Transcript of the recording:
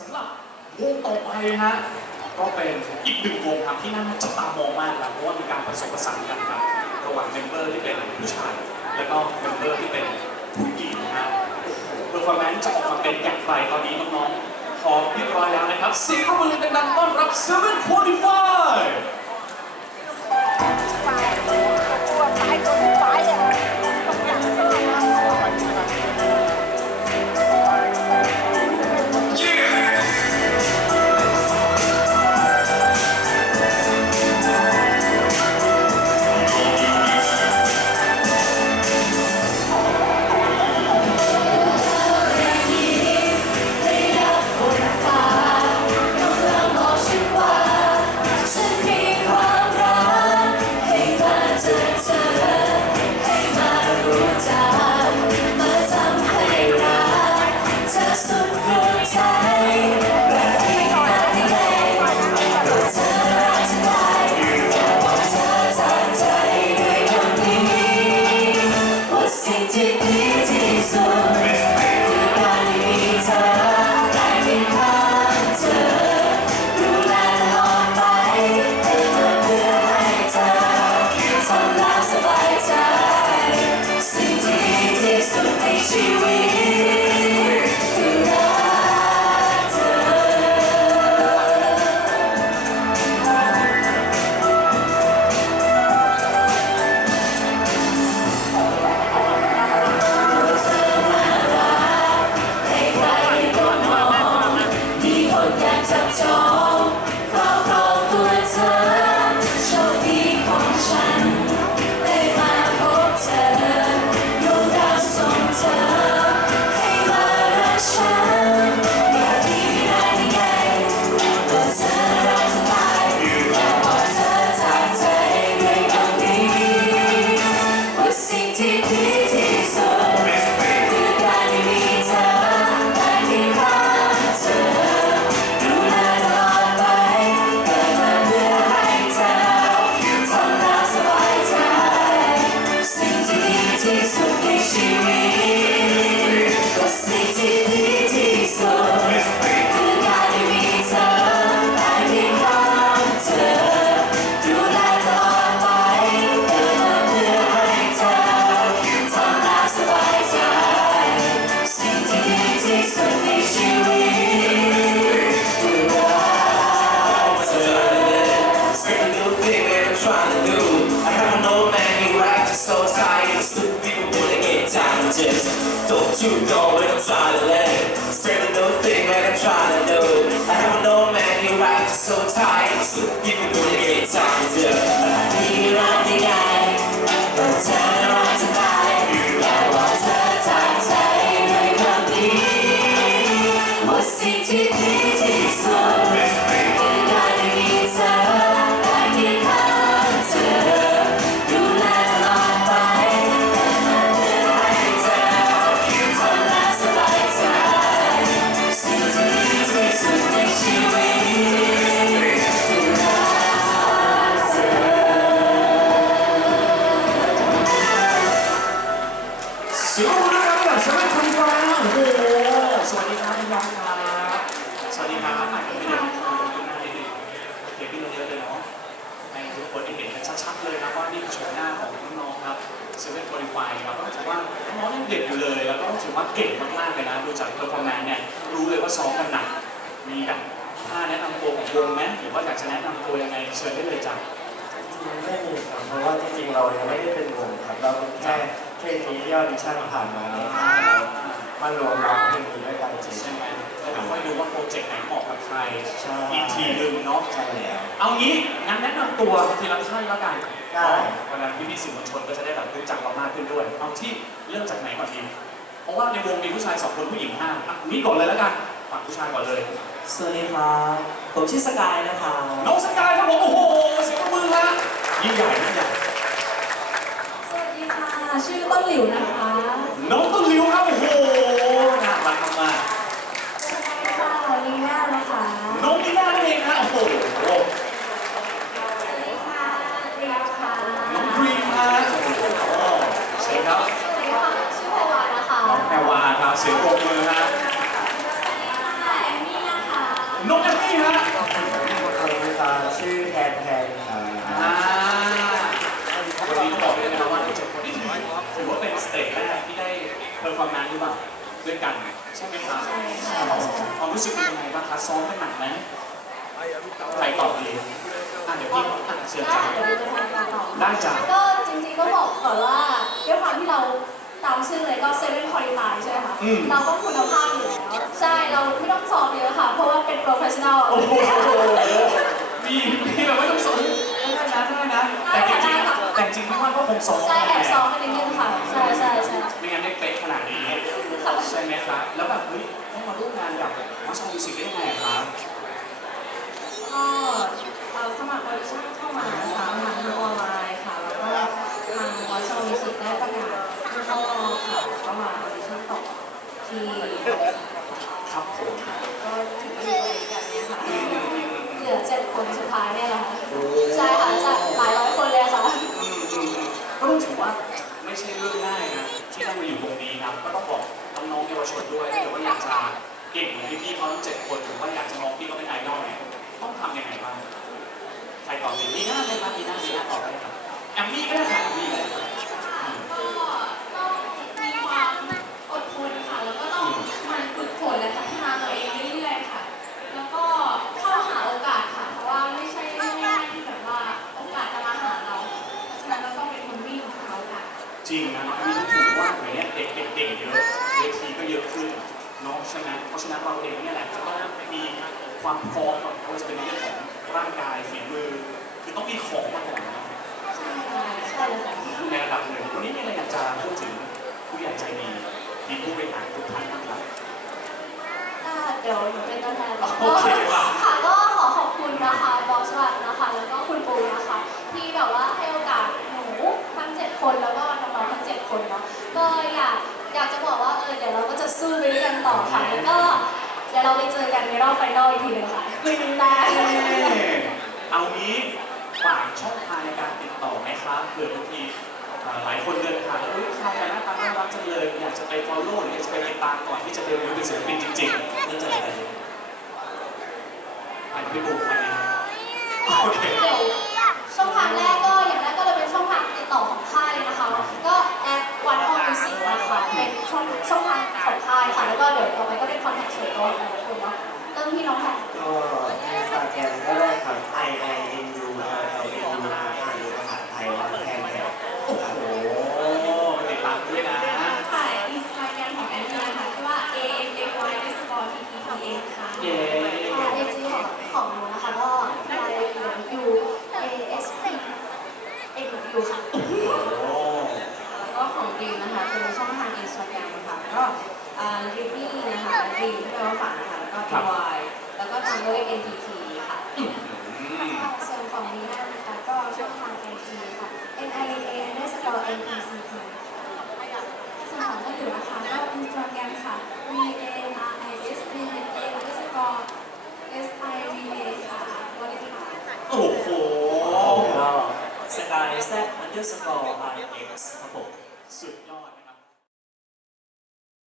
สำหรับวงต่อไปฮะก็เป็นอีกหนึ่งวงครับที่น่าจับตามองมากครับเพราะว่ามีการผสมผสานกันครับระหว่างเมมเบอร์ที่เป็นผู้ชาย และก็เมมเบอร์ที่เป็นผู้หญิงนะเพอร์ฟอร์แมนซ์จะออกมาเป็นอย่างไรตอนนี้น้องๆพร้อมเรียบร้อยแล้วนะครับเสียงปรบมือดังๆต้อนรับ 745 you know what I'm trying to let thing that I'm trying to do. I have an old man, who wife so tight. So you can the Turn around tonight time, time We'll see TV เดี๋ยวพี่เดี๋ยวเลยเยอะเลยเนาะให้ทุกคนได้เห็นกันชัดๆเลยนะว่านี่คือโฉมหน้าของน้องๆครับ7 45ครับก็ถือว่าน้องๆยังเด็กอยู่เลย แล้วก็ถือว่าเก่งมากๆเลยนะดูจากเพอร์ฟอร์แมนซ์เนี่ยรู้เลยว่าซ้อมกันหนักมีแบบท่าแนะนำตัวของวงไหมหรือว่าอยากจะแนะนำตัวยังไงเชิญได้เลยจ้ะไม่มีครับเพราะว่าจริงๆเรายังไม่ได้เป็นวงครับเราเป็นแค่แค่ทีที่ออดิชั่นผ่านมาในค่ายเรา มารวมร้องเพลงนี้ด้วยกันจริงใช่ไหมแล้วเดี๋ยวค่อยดูว่าโปรเจกต์ไหนเหมาะกับใครใช่อีกทีหนึ่งเนาะใช่แล้ว เอางี้งั้นแนะนำตัวทีละท่านแล้วกันได้ วันนั้นพี่พี่ๆสื่อมวลชนก็จะได้แบบรู้จักเรามากขึ้นด้วยเอาที่เริ่มจากไหนก่อนดีเพราะว่าในวงมีผู้ชายสองคนผู้หญิงห้าอะนี่ก่อนเลยแล้วกันฝั่งผู้ชายก่อนเลย สวัสดีครับ ผมชื่อสกายนะคะน้องสกายครับผมโอ้โหเสียงปรบมือฮะยิ่งใหญ่ยิ่งใหญ่ สวัสดีค่ะ ชื่อต้นหลิวนะคะ น้องต้นลิวครับโอ้โหน่ารักมาก สวัสดีค่ะลีน่านะคะ ๆน้องนีน่านั่นเองฮะโอ้โห สวัสดีค่ะเรียค่ะ น้องดรีมฮะโอ้โหเชิญ ครับสวัสดีค่ะชื่อแพรวานะคะน้องแพรวาครับเสียงปรบมือฮะสวัสดีค่ะแอมมี่นะคะนี่ฮะขอบคุณครับชื่อแทนแทนครับอ่าวันนี้ต้องบอกเลยนะครับว่าเจ็ดคนนี้ถือว่าเป็นสเตจแรกที่ได้เพอร์ฟอร์แมนซ์หรือเปล่าด้วยกันใช่ไหมครับความรู้สึกเป็นยังไงบ้างคะซ้อมกันหนักไหมใครตอบดีอะเดี๋ยวพี่อะเชิญได้จ้ะเดี๋ยวเรา จะทำการต่อได้จ้ะก็จริงๆก็บอกก่อนว่าด้วยความที่เราตามชื่อเลยก็เซเว่นคอลิฟายใช่ไหมคะอืม เราก็คุณภาพอยู่แล้วใช่เราไม่ต้องซ้อมเยอะค่ะ เพราะว่าเป็นโปรเฟชชั่นอล โอ้โหมีมีแบบไม่ต้องสนได้นะได้นะ แต่จริงๆแต่จริงๆพี่ว่าก็คงซ้อมใช่แอบซ้อมกันนิดนึงค่ะ ใช่ใช่ใช่ไม่งั้นได้เป๊ะขนาดนี้ ค่ะ ใช่ไหมครับ แล้วแบบเฮ้ยได้มาร่วมงานกับมัชชามิวสิกได้ยังไงอะครับ ก็เราสมัครออดิชั่นเข้ามาค่ะทางออนไลน์ค่ะแล้วก็ ทางวอชโชมิวสิกได้ประกาศเข้ารอบค่ะก็มาออดิชั่นต่อที่ครับผมก็ถึงมีบริการเนี้ยค่ะเหลือเจ็ดคนสุดท้ายเนี่ยแหละค่ะใช่ค่ะจากหลายร้อยคนเลยค่ะอืมอืมก็ต้องถือว่าไม่ใช่เรื่องง่ายนะที่ได้มาอยู่ตรงนี้ครับก็ต้องบอกน้องๆเยาวชนด้วยถ้าเกิดว่าอยากจะเก่งเหมือนพี่ๆเขาทั้งเจ็ดคนหรือว่าอยากจะมองพี่เขาเป็นไอดอลเนี่ยต้องทำยังไงบ้างใครตอบดีมีหน้าไหมครับมีหน้ามีน้าตอบได้ครับแอมมี่ก็ได้ค่ะแอมมี่ก็ได้ ว่าจะเป็นเรื่องของร่างกายฝีมือคือต้องมีของมาก่อนนะใช่ค่ะใช่เลยค่ะในระดับหนึ่งวันนี้มีอะไรอยากจะพูดถึงผู้ใหญ่ใจดีมีผู้บริหารทุกท่านบ้างครับเดี๋ยวหนูเป็นตัวแทนโอเคครับ ค่ะก็ขอขอบคุณนะคะบอสวัสดนะคะ แล้วก็คุณปูนะคะ ที่แบบว่าให้โอกาสหนูทั้งเจ็ดคนแล้วก็น้องๆทั้งเจ็ดคนเนาะก็อยากอยากจะบอกว่าเออเดี๋ยวเราก็จะสู้ไปด้วยกันต่อค่ะแล้วก็เดี๋ยวเราไปเจอกันในรอบไฟนอลอีกทีหนึงค่ะ หนึ่งแต้มเอางี้ฝากช่องทางในการติดต่อไหมครับเผื่อบางทีเอ่อหลายคนเดินผ่านแล้วเฮ้ยใครอะหน้าตาน่ารักจังเลย อยากจะไป follow หรืออยากจะไปติดตามก่อนที่จะเดบิวต์เป็นศิลปินจริงๆเริ่มจากอะไรดีไปพี่บูมไปดีโอเค เดี๋ยวช่องทางแรกก็อย่างแรกก็เลยเป็นช่องทางติดต่อของค่ายเลยนะคะ ก็แอดวันออมิวสิกนะคะเป็นช่องช่องทางของค่ายค่ะ แล้วก็เดี๋ยวต่อไปก็เป็นคอนแทคส่วนตัวของแต่ละคนเนาะเริ่มที่น้องแพท ก็อินสตาแกรมก็ได้ครับ i i n u l l n u นะครับอ่านเป็นภาษาไทยว่าแทนแทน โอ้โหติดตามด้วยนะ ค่ะอินสตาแกรมของแอนนี่นะคะชื่อว่า a m a y underscore t t t a ค่ะ เย้ ค่ะไอจีของของหนูนะคะก็ y u a s p x u ค่ะ โอ้โห แล้วก็ของดีมนะคะเป็นช่องทางอินสตาแกรมค่ะก็ดิวบี้นะคะดีมที่แปลว่าฝัน นะคะแล้วก็ครัทีบวายแล้วก็ตามด้วย NPT ค่ะอืมส่วนของนีน่านะคะก็ช่องทางไอจีค่ะ n i n a underscore n p c t ส่วนของก็อยู่นะคะก็อินสตาแกรมค่ะ v a r i s p n a underscore s i v a ค่ะบริหารโอ้โหก็สกายแซดอันเดอร์สกอร์ไอเอ็กซ์ครับผมสุด